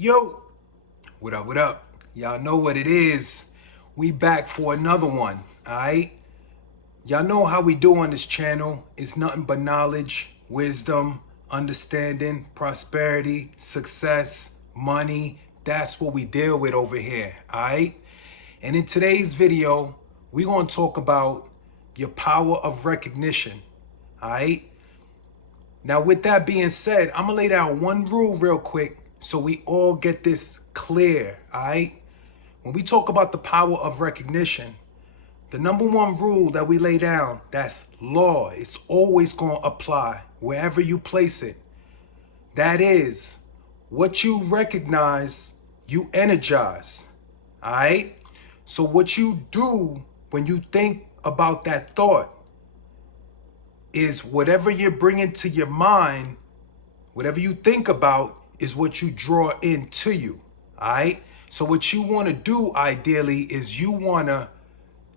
Yo, what up, what up? Y'all know what it is. We back for another one, alright? Y'all know how we do on this channel. It's nothing but knowledge, wisdom, understanding, prosperity, success, money. That's what we deal with over here, alright? And in today's video, we're going to talk about your power of recognition, alright? Now, with that being said, I'm going to lay down one rule real quick so we all get this clear, all right? When we talk about the power of recognition, the number one rule that we lay down, that's law. It's always going to apply wherever you place it. That is, what you recognize, you energize, all right? So what you do when you think about that thought is whatever you're bringing to your mind, whatever you think about is what you draw into you, all right? So what you want to do ideally is you want to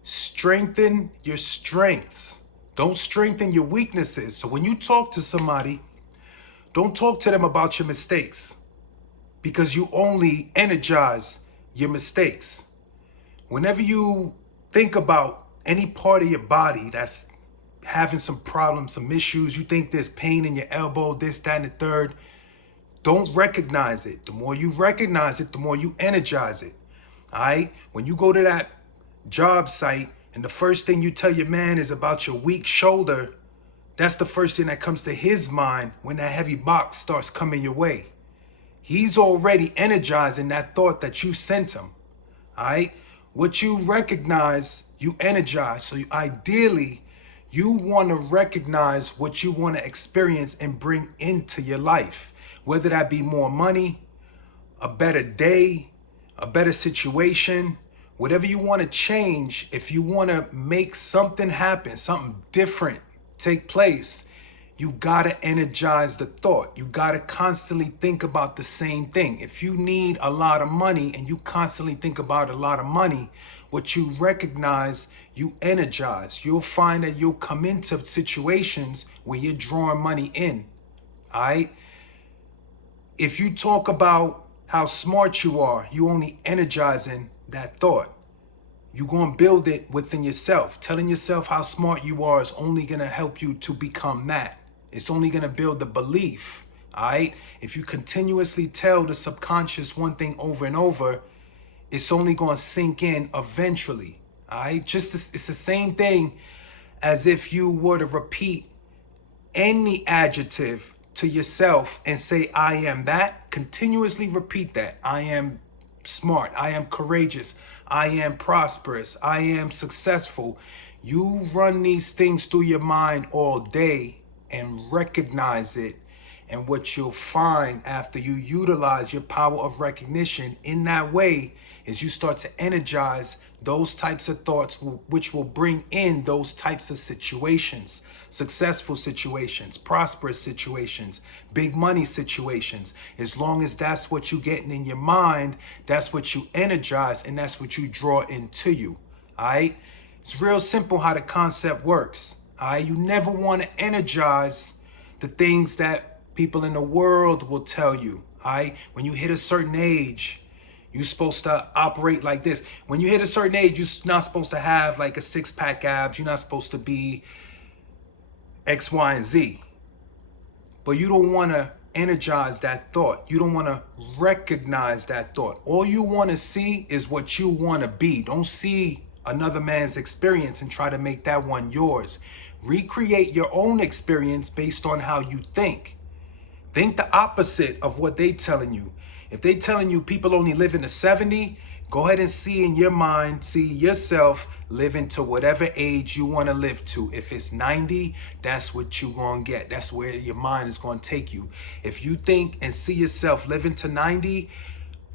strengthen your strengths. Don't strengthen your weaknesses. So when you talk to somebody, don't talk to them about your mistakes because you only energize your mistakes. Whenever you think about any part of your body that's having some problems, some issues, you think there's pain in your elbow, this, that, and the third, don't recognize it. The more you recognize it, the more you energize it, all right? When you go to that job site and the first thing you tell your man is about your weak shoulder, that's the first thing that comes to his mind when that heavy box starts coming your way. He's already energizing that thought that you sent him, all right? What you recognize, you energize. So ideally, you want to recognize what you want to experience and bring into your life, whether that be more money, a better day, a better situation, whatever you want to change. If you want to make something happen, something different take place, you got to energize the thought. You got to constantly think about the same thing. If you need a lot of money and you constantly think about a lot of money, what you recognize, you energize. You'll find that you'll come into situations where you're drawing money in, all right? If you talk about how smart you are, you only energizing that thought. You're going to build it within yourself. Telling yourself how smart you are is only going to help you to become that. It's only going to build the belief, all right? If you continuously tell the subconscious one thing over and over, it's only going to sink in eventually, all right? It's the same thing as if you were to repeat any adjective to yourself and say, I am that. Continuously repeat that. I am smart. I am courageous. I am prosperous. I am successful. You run these things through your mind all day and recognize it. And what you'll find after you utilize your power of recognition in that way is you start to energize those types of thoughts, which will bring in those types of situations, successful situations, prosperous situations, big money situations. As long as that's what you're getting in your mind, that's what you energize and that's what you draw into you, all right? It's real simple how the concept works, all right? You never want to energize the things that people in the world will tell you, all right? When you hit a certain age, you're supposed to operate like this. When you hit a certain age, you're not supposed to have like a six-pack abs. You're not supposed to be X, Y, and Z. But you don't want to energize that thought. You don't want to recognize that thought. All you want to see is what you want to be. Don't see another man's experience and try to make that one yours. Recreate your own experience based on how you think. Think the opposite of what they telling you. If they telling you people only live to 70, go ahead and see in your mind, see yourself living to whatever age you want to live to. If it's 90, that's what you're going to get. That's where your mind is going to take you. If you think and see yourself living to 90,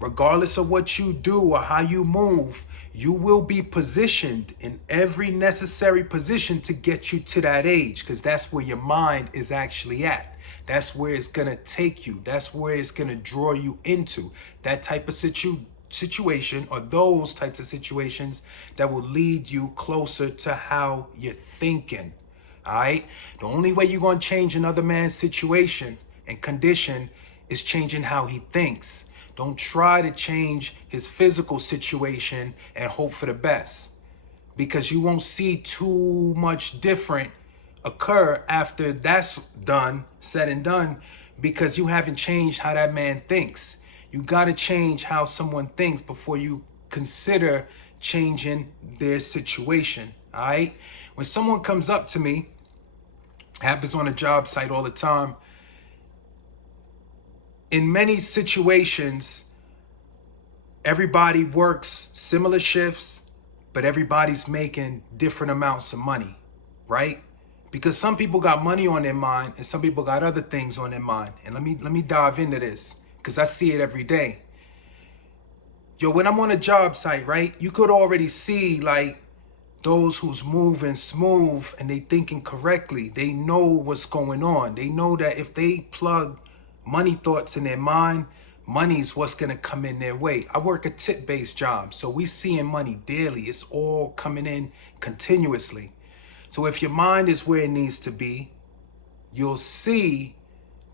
regardless of what you do or how you move, you will be positioned in every necessary position to get you to that age, because that's where your mind is actually at. That's where it's going to take you. That's where it's going to draw you into that type of situation or those types of situations that will lead you closer to how you're thinking. All right. The only way you're going to change another man's situation and condition is changing how he thinks. Don't try to change his physical situation and hope for the best, because you won't see too much different occur after that's done, said and done, because you haven't changed how that man thinks. You got to change how someone thinks before you consider changing their situation. All right. When someone comes up to me, happens on a job site all the time, in many situations, everybody works similar shifts, but everybody's making different amounts of money, right? Because some people got money on their mind and some people got other things on their mind. And let me dive into this, because I see it every day. Yo, when I'm on a job site, right, you could already see like those who's moving smooth and they thinking correctly. They know what's going on. They know that if they plug money thoughts in their mind, money's what's gonna come in their way. I work a tip-based job, so we seeing money daily. It's all coming in continuously. So if your mind is where it needs to be, you'll see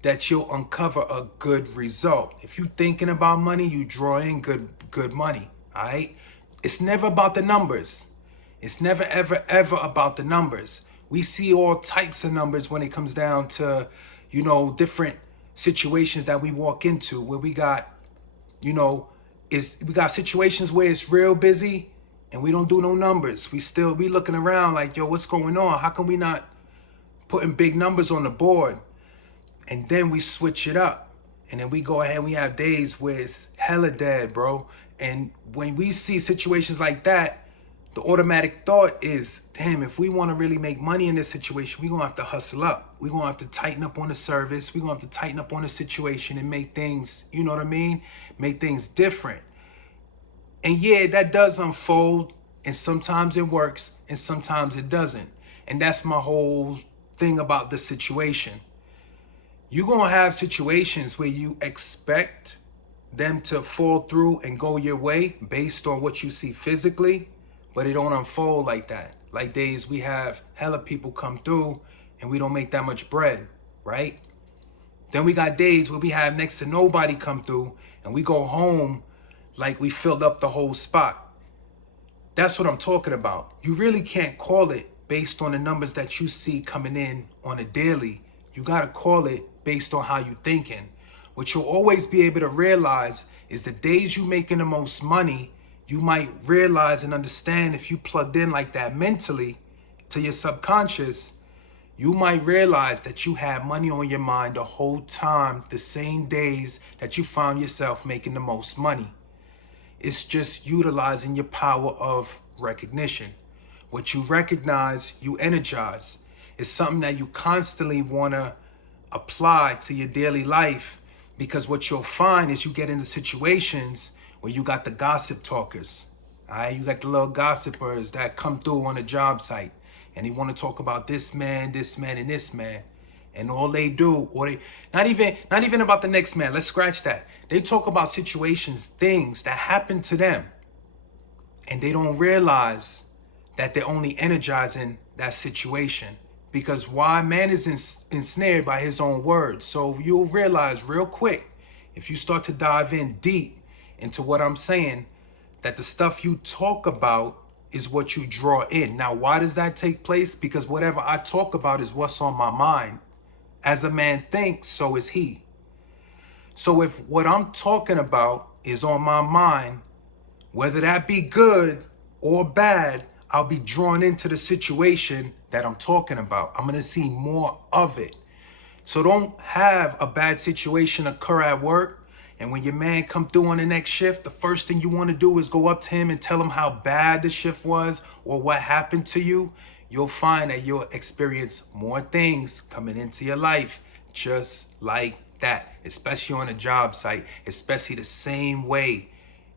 that you'll uncover a good result. If you're thinking about money, you draw in good money. All right. It's never about the numbers. It's never, ever about the numbers. We see all types of numbers when it comes down to, different situations that we walk into where we got, we got situations where it's real busy and we don't do no numbers. We looking around like, yo, what's going on? How come we not putting big numbers on the board? And then we switch it up. And then we go ahead and we have days where it's hella dead, bro. And when we see situations like that, the automatic thought is, damn, if we want to really make money in this situation, we're going to have to hustle up. We're going to have to tighten up on the service. We're going to have to tighten up on the situation and make things, you know what I mean? Make things different. And yeah, that does unfold. And sometimes it works and sometimes it doesn't. And that's my whole thing about the situation. You're going to have situations where you expect them to fall through and go your way based on what you see physically. But it don't unfold like that. Like days we have hella people come through and we don't make that much bread, right? Then we got days where we have next to nobody come through and we go home like we filled up the whole spot. That's what I'm talking about. You really can't call it based on the numbers that you see coming in on a daily. You got to call it based on how you thinking. What you'll always be able to realize is the days you making the most money, you might realize and understand, if you plugged in like that mentally to your subconscious, you might realize that you had money on your mind the whole time, the same days that you found yourself making the most money. It's just utilizing your power of recognition. What you recognize, you energize. It's something that you constantly want to apply to your daily life, because what you'll find is you get into situations where you got the gossip talkers, all right? You got the little gossipers that come through on a job site and they want to talk about this man, and this man. And all they do, or they, not even about the next man, let's scratch that. They talk about situations, things that happen to them. And they don't realize that they're only energizing that situation. Because why? Man is ensnared by his own words. So you'll realize real quick, if you start to dive in deep into what I'm saying, that the stuff you talk about is what you draw in. Now, why does that take place? Because whatever I talk about is what's on my mind. As a man thinks, so is he. So if what I'm talking about is on my mind, whether that be good or bad, I'll be drawn into the situation that I'm talking about. I'm going to see more of it. So don't have a bad situation occur at work, and when your man come through on the next shift, the first thing you want to do is go up to him and tell him how bad the shift was or what happened to you. You'll find that you'll experience more things coming into your life just like that, especially on a job site, especially the same way,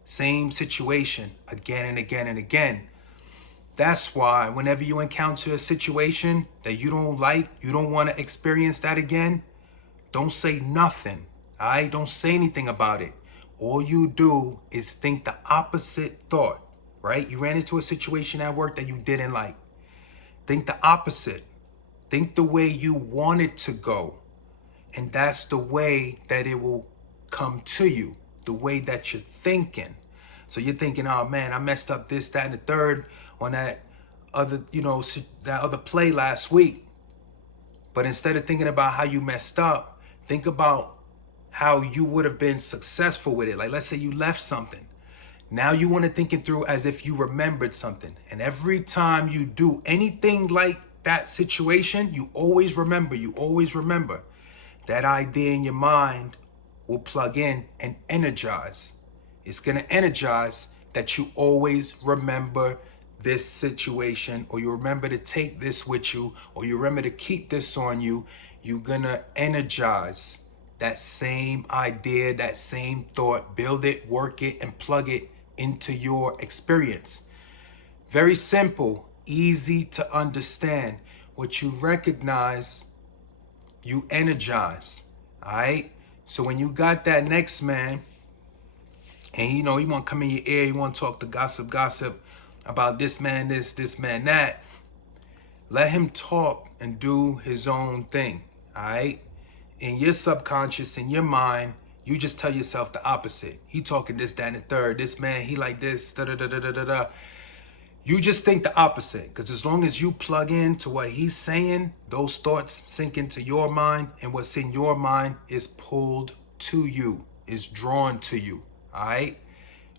same situation again and again and again. That's why whenever you encounter a situation that you don't like, you don't want to experience that again, don't say nothing. All right? Don't say anything about it. All you do is think the opposite thought, right? You ran into a situation at work that you didn't like. Think the opposite. Think the way you want it to go. And that's the way that it will come to you. the way that you're thinking. So you're thinking, oh man, I messed up this, that, and the third on that other, that other play last week. But instead of thinking about how you messed up, think about how you would have been successful with it. Like, let's say you left something. Now you want to think it through as if you remembered something. And every time you do anything like that situation, you always remember that idea in your mind will plug in and energize. It's going to energize that you always remember this situation, or you remember to take this with you, or you remember to keep this on you. You're going to energize that same idea, that same thought, build it, work it, and plug it into your experience. Very simple, easy to understand. What you recognize, you energize. All right? So when you got that next man, and he want to come in your ear, he want to talk the gossip about this man this man that, let him talk and do his own thing. All right? In your subconscious, in your mind, you just tell yourself the opposite. He talking this, that, and the third. This man, he like this, da-da-da-da-da-da. You just think the opposite, because as long as you plug into what he's saying, those thoughts sink into your mind, and what's in your mind is pulled to you, is drawn to you. All right?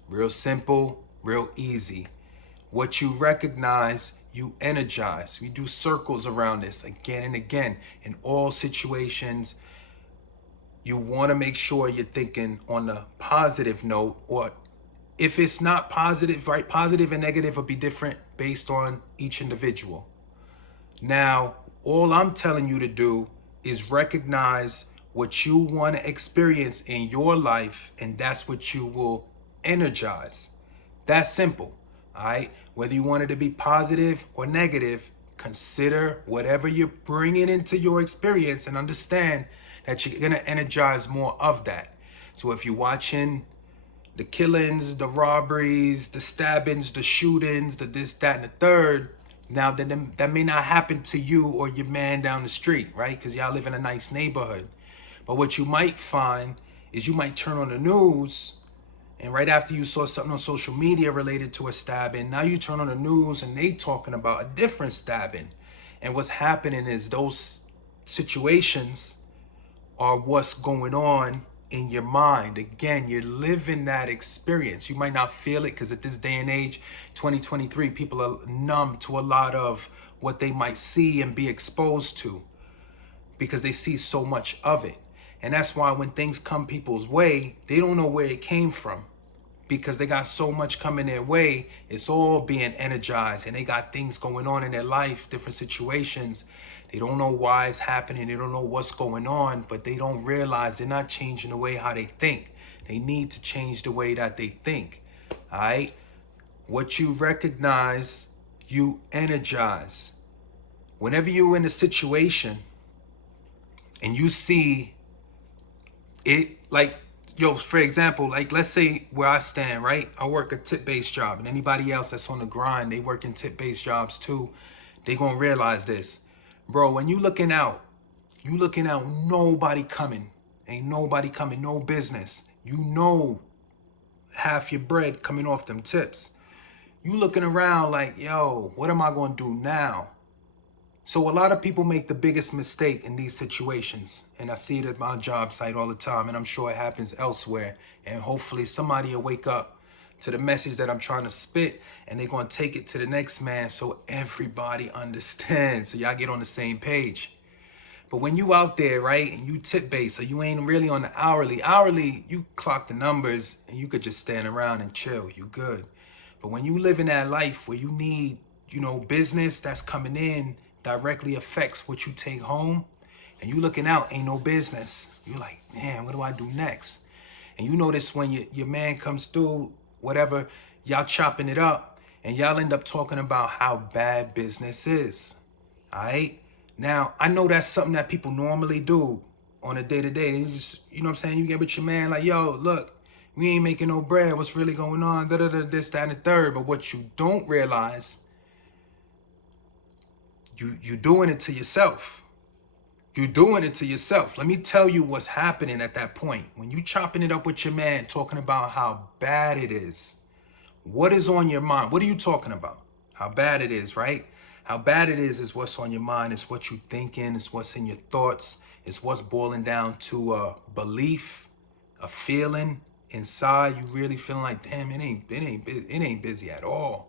Real simple, real easy. What you recognize, you energize. We do circles around this again and again. In all situations, you want to make sure you're thinking on the positive note, or if it's not positive, right? Positive and negative will be different based on each individual. Now, all I'm telling you to do is recognize what you want to experience in your life, and that's what you will energize. That's simple, all right? Whether you want it to be positive or negative, consider whatever you're bringing into your experience and understand that you're going to energize more of that. So if you're watching the killings, the robberies, the stabbings, the shootings, the this, that, and the third, now that may not happen to you or your man down the street, right? Because y'all live in a nice neighborhood. But what you might find is you might turn on the news, and right after you saw something on social media related to a stabbing, now you turn on the news and they talking about a different stabbing. And what's happening is those situations are what's going on in your mind. Again, you're living that experience. You might not feel it because at this day and age, 2023, people are numb to a lot of what they might see and be exposed to because they see so much of it. And that's why when things come people's way, they don't know where it came from because they got so much coming their way. It's all being energized and they got things going on in their life, different situations. They don't know why it's happening. They don't know what's going on, but they don't realize they're not changing the way how they think. They need to change the way that they think. All right? What you recognize, you energize. Whenever you're in a situation and you see it, like, for example, like let's say where I stand, right? I work a tip-based job, and anybody else that's on the grind, they work in tip-based jobs too. They gonna realize this. Bro, when you looking out, nobody coming. Ain't nobody coming, no business. You know half your bread coming off them tips. You looking around like, yo, what am I going to do now? So a lot of people make the biggest mistake in these situations. And I see it at my job site all the time, and I'm sure it happens elsewhere. And hopefully somebody will wake up to the message that I'm trying to spit, and they're going to take it to the next man so everybody understands, so y'all get on the same page. But when you out there, right, and you tip based, so you ain't really on the hourly, you clock the numbers and you could just stand around and chill, you good. But when you live in that life where you need, business that's coming in directly affects what you take home, and you looking out, ain't no business. You're like, man, what do I do next? And you notice when your man comes through, whatever, y'all chopping it up, and y'all end up talking about how bad business is. All right? Now, I know that's something that people normally do on a day-to-day. You just, you know what I'm saying? You get with your man like, yo, look, we ain't making no bread. What's really going on? Da-da-da, this, that, and the third. But what you don't realize, you doing it to yourself. You're doing it to yourself. Let me tell you what's happening at that point. When you chopping it up with your man, talking about how bad it is, what is on your mind? What are you talking about? How bad it is, right? How bad it is what's on your mind. It's what you're thinking. It's what's in your thoughts. It's what's boiling down to a belief, a feeling inside. You really feeling like, damn, it ain't busy at all.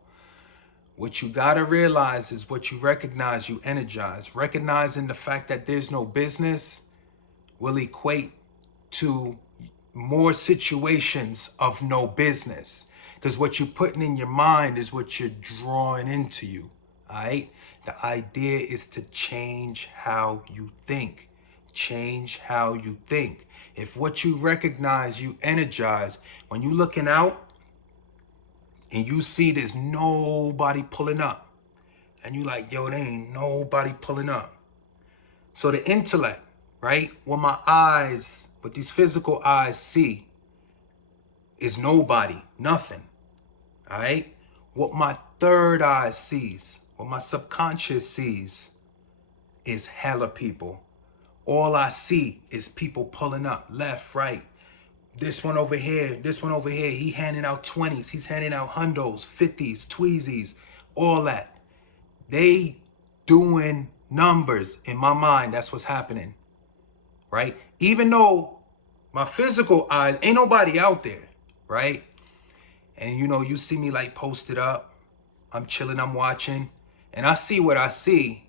What you gotta realize is what you recognize, you energize. Recognizing the fact that there's no business will equate to more situations of no business. Because what you're putting in your mind is what you're drawing into you. All right? The idea is to change how you think. Change how you think. If what you recognize, you energize. When you're looking out and you see there's nobody pulling up, and you like, yo, there ain't nobody pulling up. So the intellect, right? What my eyes, what these physical eyes see is nobody, nothing, all right? What my third eye sees, what my subconscious sees is hella people. All I see is people pulling up, left, right. This one over here, he handing out 20s, he's handing out hundos, 50s, tweezies, all that. They doing numbers in my mind. That's what's happening, right? Even though my physical eyes, ain't nobody out there, right? And you see me like posted up, I'm chilling, I'm watching, and I see what I see,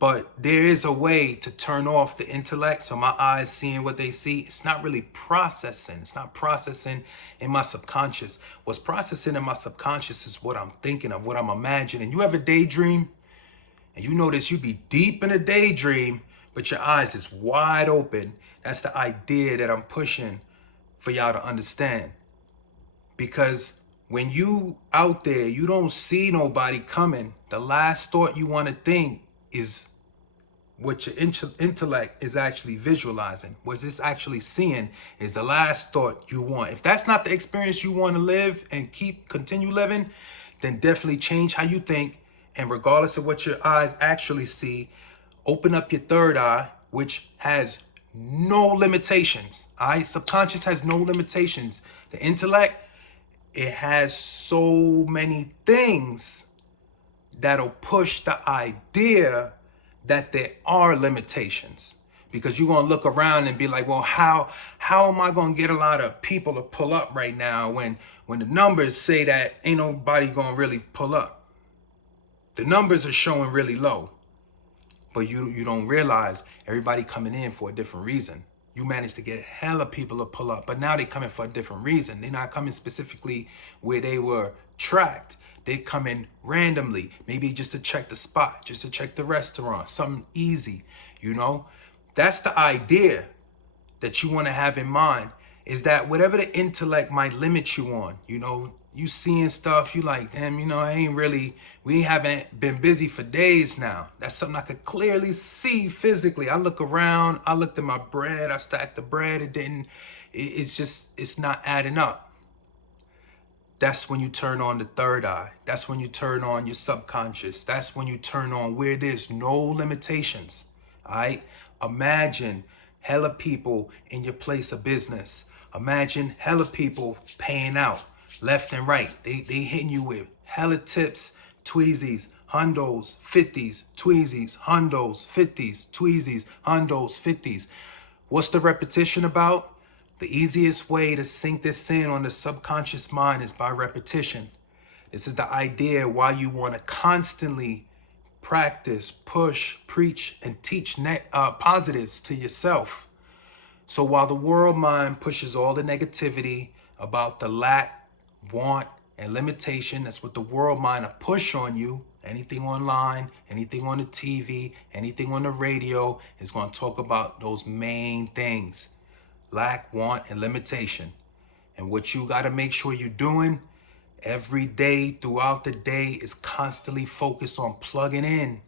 but there is a way to turn off the intellect. So my eyes seeing what they see, it's not really processing. It's not processing in my subconscious. What's processing in my subconscious is what I'm thinking of, what I'm imagining. You ever daydream? And you notice you be deep in a daydream, but your eyes is wide open. That's the idea that I'm pushing for y'all to understand. Because when you out there, you don't see nobody coming. The last thought you want to think is what your intellect is actually visualizing. What it's actually seeing is the last thought you want. If that's not the experience you want to live and continue living, then definitely change how you think. And regardless of what your eyes actually see, open up your third eye, which has no limitations. All right, subconscious has no limitations. The intellect, it has so many things that'll push the idea that there are limitations. Because you're gonna look around and be like, well, how am I gonna get a lot of people to pull up right now when the numbers say that ain't nobody gonna really pull up? The numbers are showing really low, but you don't realize everybody coming in for a different reason. You managed to get hella people to pull up, but now they coming for a different reason. They're not coming specifically where they were tracked. They come in randomly, maybe just to check the spot, just to check the restaurant, something easy, That's the idea that you want to have in mind, is that whatever the intellect might limit you on, you seeing stuff, you like, damn, we haven't been busy for days now. That's something I could clearly see physically. I look around, I looked at my bread, I stacked the bread, it's not adding up. That's when you turn on the third eye. That's when you turn on your subconscious. That's when you turn on where there's no limitations, all right? Imagine hella people in your place of business. Imagine hella people paying out left and right. They hitting you with hella tips, tweezies, hundos, 50s, tweezies, hundos, 50s, tweezies, hundos, 50s. What's the repetition about? The easiest way to sink this in on the subconscious mind is by repetition. This is the idea why you want to constantly practice, push, preach, and teach positives to yourself. So while the world mind pushes all the negativity about the lack, want, and limitation, that's what the world mind will push on you. Anything online, anything on the TV, anything on the radio is going to talk about those main things: lack, want, and limitation. And what you got to make sure you're doing every day throughout the day is constantly focused on plugging in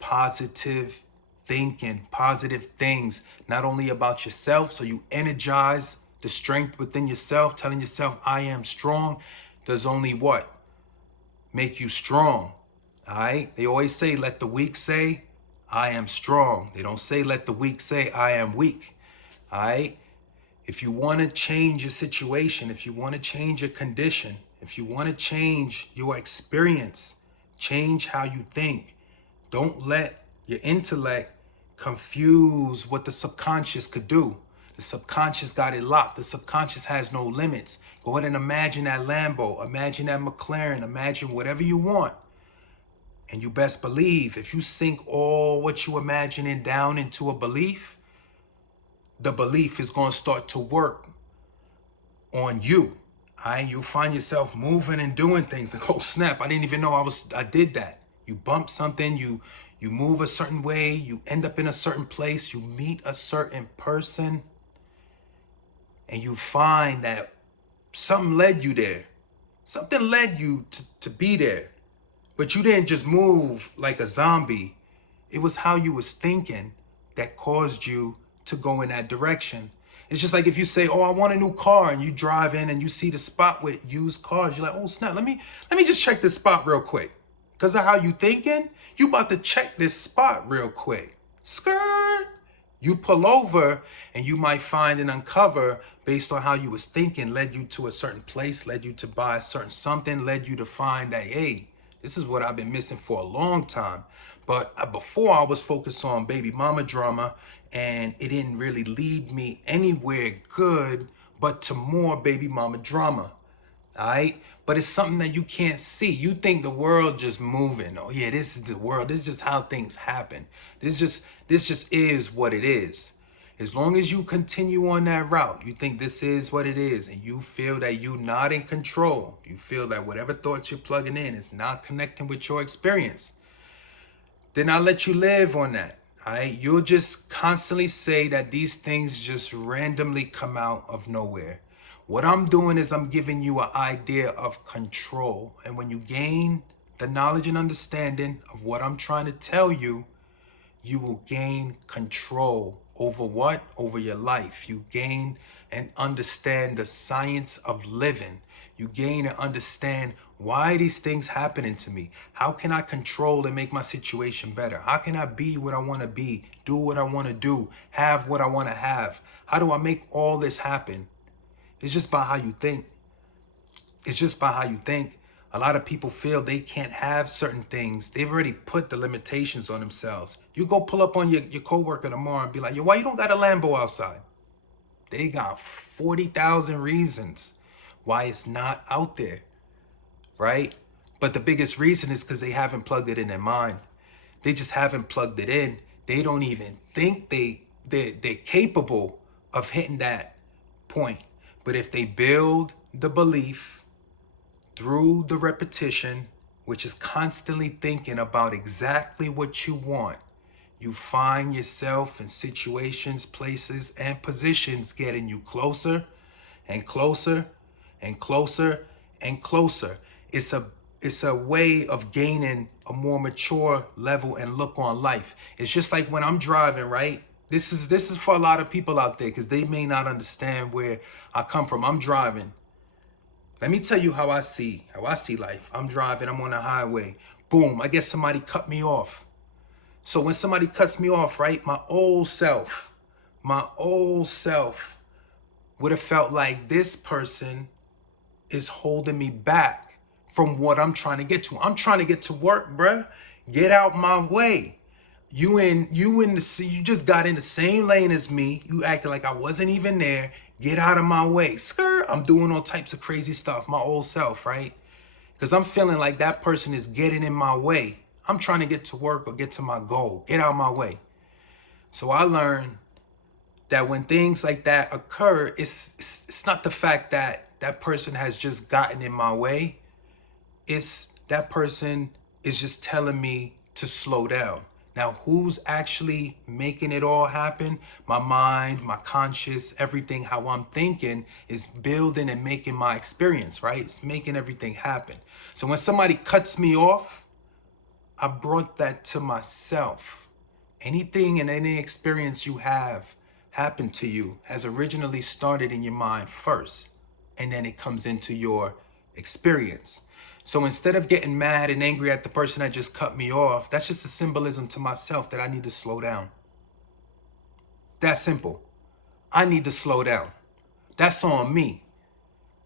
positive thinking, positive things, not only about yourself, so you energize the strength within yourself, telling yourself, I am strong, does only what? Make you strong, all right? They always say, let the weak say, I am strong. They don't say, let the weak say, I am weak. All right? If you want to change your situation, if you want to change your condition, if you want to change your experience, change how you think. Don't let your intellect confuse what the subconscious could do. The subconscious got it locked. The subconscious has no limits. Go ahead and imagine that Lambo, imagine that McLaren, imagine whatever you want. And you best believe if you sink all what you imagining down into a belief, the belief is going to start to work on you. All right, you'll find yourself moving and doing things like, oh snap, I didn't even know I did that. You bump something, you move a certain way, you end up in a certain place, you meet a certain person, and you find that something led you there. Something led you to be there. But you didn't just move like a zombie. It was how you was thinking that caused you to go in that direction. It's just like if you say, oh, I want a new car, and you drive in and you see the spot with used cars. You're like, oh, snap, let me just check this spot real quick. Because of how you thinking, you about to check this spot real quick. Skirt. You pull over and you might find and uncover based on how you was thinking, led you to a certain place, led you to buy a certain something, led you to find that, hey, this is what I've been missing for a long time. But before I was focused on baby mama drama, and it didn't really lead me anywhere good, but to more baby mama drama. All right. But it's something that you can't see. You think the world just moving. Oh yeah, this is the world. This is just how things happen. This just is what it is. As long as you continue on that route, you think this is what it is, and you feel that you're not in control. You feel that whatever thoughts you're plugging in is not connecting with your experience. Then I'll let you live on that. All right. You'll just constantly say that these things just randomly come out of nowhere. What I'm doing is I'm giving you an idea of control. And when you gain the knowledge and understanding of what I'm trying to tell you, you will gain control over what? Over your life. You gain and understand the science of living. You gain and understand why these things happening to me. How can I control and make my situation better? How can I be what I want to be, do what I want to do, have what I want to have? How do I make all this happen? It's just by how you think. It's just by how you think. A lot of people feel they can't have certain things. They've already put the limitations on themselves. You go pull up on your coworker tomorrow and be like, yo, why you don't got a Lambo outside? They got 40,000 reasons why it's not out there, right? But the biggest reason is because they haven't plugged it in their mind. They just haven't plugged it in. They don't even think they're capable of hitting that point. But if they build the belief through the repetition, which is constantly thinking about exactly what you want, you find yourself in situations, places, and positions getting you closer and closer and closer and closer. It's a way of gaining a more mature level and look on life. It's just like when I'm driving, right? This is for a lot of people out there because they may not understand where I come from. I'm driving. Let me tell you how I see life. I'm driving, I'm on the highway. Boom, I guess somebody cut me off. So when somebody cuts me off, right, my old self would have felt like this person is holding me back from what I'm trying to get to. I'm trying to get to work, bruh. Get out my way. You just got in the same lane as me. You acted like I wasn't even there. Get out of my way. Skirt. I'm doing all types of crazy stuff. My old self, right? Because I'm feeling like that person is getting in my way. I'm trying to get to work or get to my goal. Get out of my way. So I learned that when things like that occur, it's not the fact that that person has just gotten in my way. It's that person is just telling me to slow down. Now, who's actually making it all happen? My mind, my conscious, everything, how I'm thinking is building and making my experience, right? It's making everything happen. So when somebody cuts me off, I brought that to myself. Anything and any experience you have happened to you has originally started in your mind first, and then it comes into your experience. So instead of getting mad and angry at the person that just cut me off, that's just a symbolism to myself that I need to slow down. That's simple. I need to slow down. That's on me,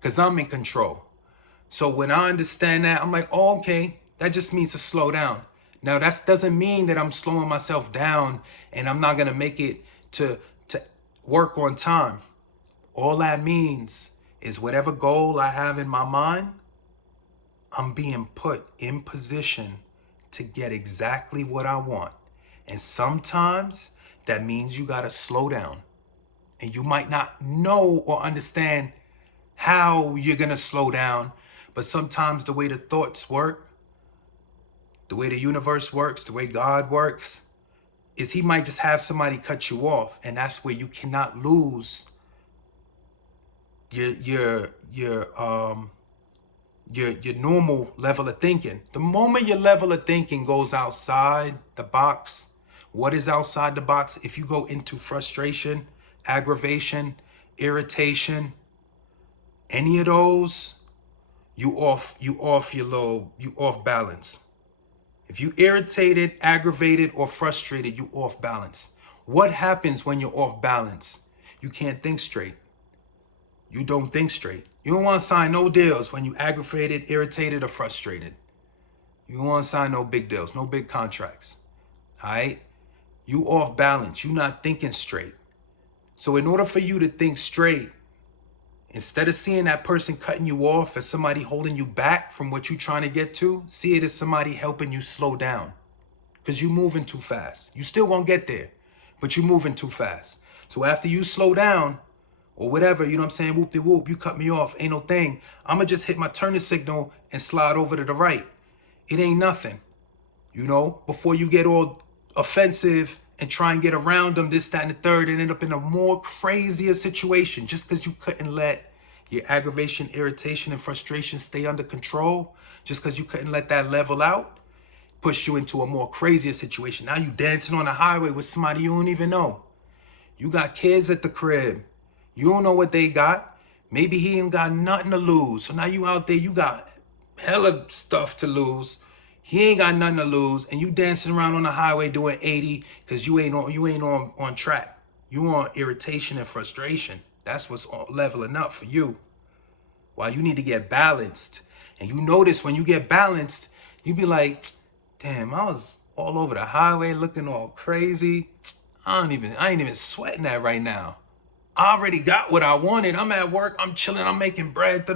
because I'm in control. So when I understand that, I'm like, oh, okay, that just means to slow down. Now, that doesn't mean that I'm slowing myself down and I'm not going to make it to work on time. All that means is whatever goal I have in my mind, I'm being put in position to get exactly what I want. And sometimes that means you got to slow down. And you might not know or understand how you're going to slow down, but sometimes the way the thoughts work, the way the universe works, the way God works, is he might just have somebody cut you off. And that's where you cannot lose your normal level of thinking. The moment your level of thinking goes outside the box, what is outside the box? If you go into frustration, aggravation, irritation, any of those, you off balance. If you irritated, aggravated, or frustrated, you off balance. What happens when you're off balance? You can't think straight. You don't think straight. You don't want to sign no deals when you aggravated, irritated, or frustrated. You don't want to sign no big deals, no big contracts. All right? You off balance. You're not thinking straight. So in order for you to think straight, instead of seeing that person cutting you off as somebody holding you back from what you're trying to get to, see it as somebody helping you slow down. Because you're moving too fast. You still won't get there, but you're moving too fast. So after you slow down, or whatever, you know what I'm saying, whoop-de-whoop, you cut me off, ain't no thing. I'm going to just hit my turning signal and slide over to the right. It ain't nothing, you know, before you get all offensive and try and get around them, this, that, and the third, and end up in a more crazier situation just because you couldn't let your aggravation, irritation, and frustration stay under control, just because you couldn't let that level out, push you into a more crazier situation. Now you dancing on the highway with somebody you don't even know. You got kids at the crib. You don't know what they got. Maybe he ain't got nothing to lose. So now you out there, you got hella stuff to lose. He ain't got nothing to lose, and you dancing around on the highway doing 80 because you ain't on track. You on irritation and frustration. That's what's leveling up for you. While you need to get balanced. And you notice when you get balanced, you be like, damn, I was all over the highway looking all crazy. I ain't even sweating that right now. I already got what I wanted. I'm at work. I'm chilling. I'm making bread.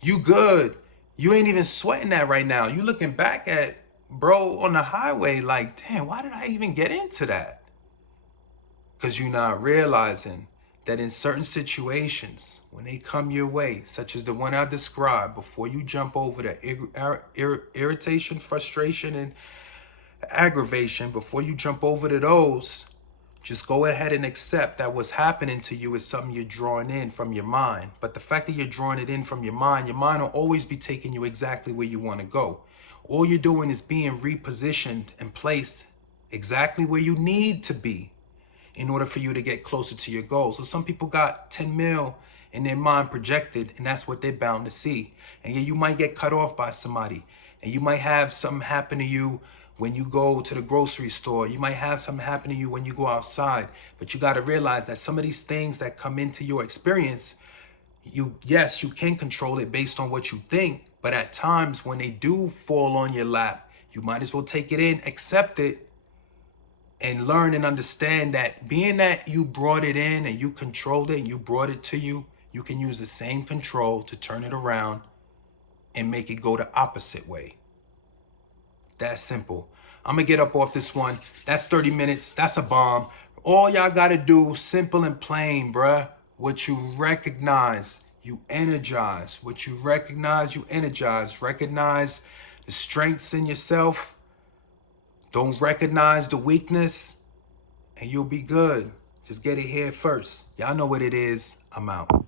You good. You ain't even sweating that right now. You looking back at bro on the highway like, damn, why did I even get into that? Because you're not realizing that in certain situations, when they come your way, such as the one I described, before you jump over the irritation, frustration, and aggravation, before you jump over to those, just go ahead and accept that what's happening to you is something you're drawing in from your mind. But the fact that you're drawing it in from your mind will always be taking you exactly where you want to go. All you're doing is being repositioned and placed exactly where you need to be in order for you to get closer to your goal. So some people got 10 mil in their mind projected, and that's what they're bound to see. And yeah, you might get cut off by somebody, and you might have something happen to you when you go to the grocery store. You might have something happen to you when you go outside. But you got to realize that some of these things that come into your experience, yes, you can control it based on what you think. But at times when they do fall on your lap, you might as well take it in, accept it, and learn and understand that being that you brought it in and you controlled it and you brought it to you, you can use the same control to turn it around and make it go the opposite way. That simple. I'm going to get up off this one. That's 30 minutes. That's a bomb. All y'all got to do, simple and plain, bruh. What you recognize, you energize. What you recognize, you energize. Recognize the strengths in yourself. Don't recognize the weakness, and you'll be good. Just get it here first. Y'all know what it is. I'm out.